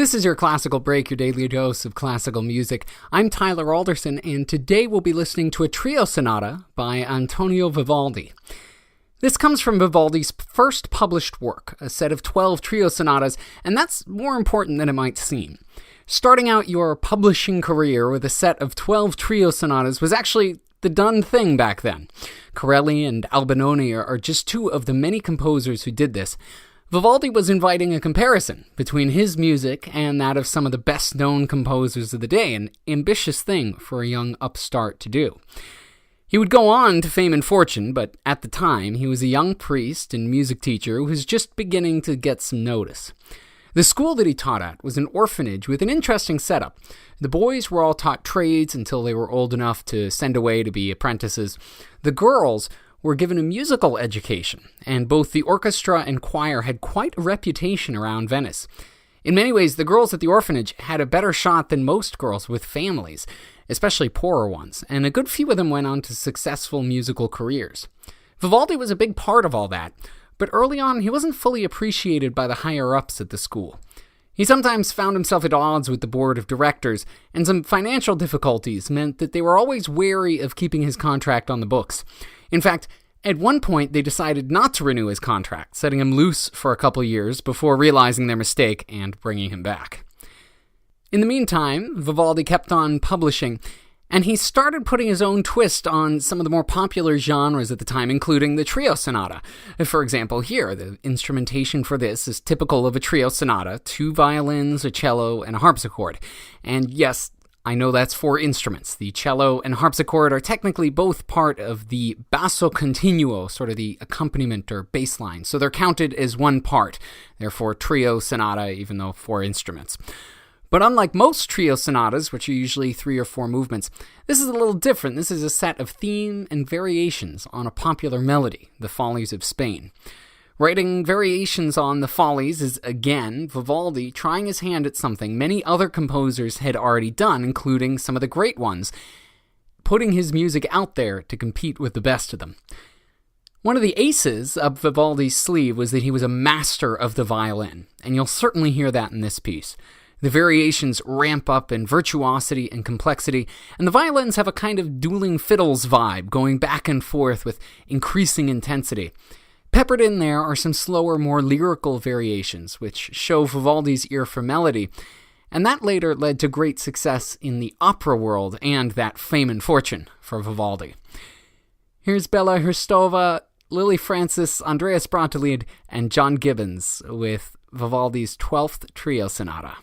This is your Classical Break, your daily dose of classical music. I'm Tyler Alderson, and today we'll be listening to a trio sonata by Antonio Vivaldi. This comes from Vivaldi's first published work, a set of 12 trio sonatas, and that's more important than it might seem. Starting out your publishing career with a set of 12 trio sonatas was actually the done thing back then. Corelli and Albinoni are just two of the many composers who did this. Vivaldi was inviting a comparison between his music and that of some of the best-known composers of the day, an ambitious thing for a young upstart to do. He would go on to fame and fortune, but at the time, he was a young priest and music teacher who was just beginning to get some notice. The school that he taught at was an orphanage with an interesting setup. The boys were all taught trades until they were old enough to send away to be apprentices. The girls were given a musical education, and both the orchestra and choir had quite a reputation around Venice. In many ways, the girls at the orphanage had a better shot than most girls with families, especially poorer ones, and a good few of them went on to successful musical careers. Vivaldi was a big part of all that, but early on he wasn't fully appreciated by the higher-ups at the school. He sometimes found himself at odds with the board of directors, and some financial difficulties meant that they were always wary of keeping his contract on the books. In fact, at one point they decided not to renew his contract, setting him loose for a couple years before realizing their mistake and bringing him back. In the meantime, Vivaldi kept on publishing, and he started putting his own twist on some of the more popular genres at the time, including the trio sonata. For example, here, the instrumentation for this is typical of a trio sonata: 2 violins, a cello, and a harpsichord. And yes, I know that's 4 instruments. The cello and harpsichord are technically both part of the basso continuo, sort of the accompaniment or bass line, so they're counted as one part, therefore trio sonata, even though 4 instruments. But unlike most trio sonatas, which are usually 3 or 4 movements, this is a little different. This is a set of theme and variations on a popular melody, the Follies of Spain. Writing variations on the Follies is, again, Vivaldi trying his hand at something many other composers had already done, including some of the great ones, putting his music out there to compete with the best of them. One of the aces up Vivaldi's sleeve was that he was a master of the violin, and you'll certainly hear that in this piece. The variations ramp up in virtuosity and complexity, and the violins have a kind of dueling fiddles vibe, going back and forth with increasing intensity. Peppered in there are some slower, more lyrical variations, which show Vivaldi's ear for melody, and that later led to great success in the opera world and that fame and fortune for Vivaldi. Here's Bella Hristova, Lily Francis, Andreas Brantolid, and John Gibbons with Vivaldi's 12th Trio Sonata.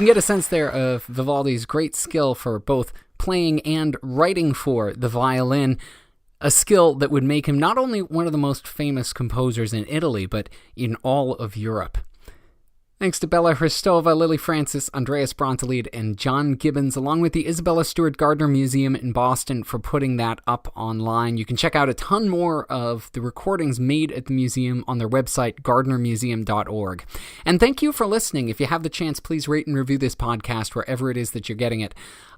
can get a sense there of Vivaldi's great skill for both playing and writing for the violin, a skill that would make him not only one of the most famous composers in Italy, but in all of Europe. Thanks to Bella Hristova, Lily Francis, Andreas Brontalid, and John Gibbons, along with the Isabella Stewart Gardner Museum in Boston for putting that up online. You can check out a ton more of the recordings made at the museum on their website, gardnermuseum.org. And thank you for listening. If you have the chance, please rate and review this podcast wherever it is that you're getting it.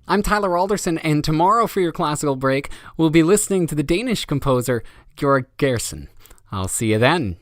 I'm Tyler Alderson, and tomorrow for your classical break, we'll be listening to the Danish composer Georg Gershon. I'll see you then.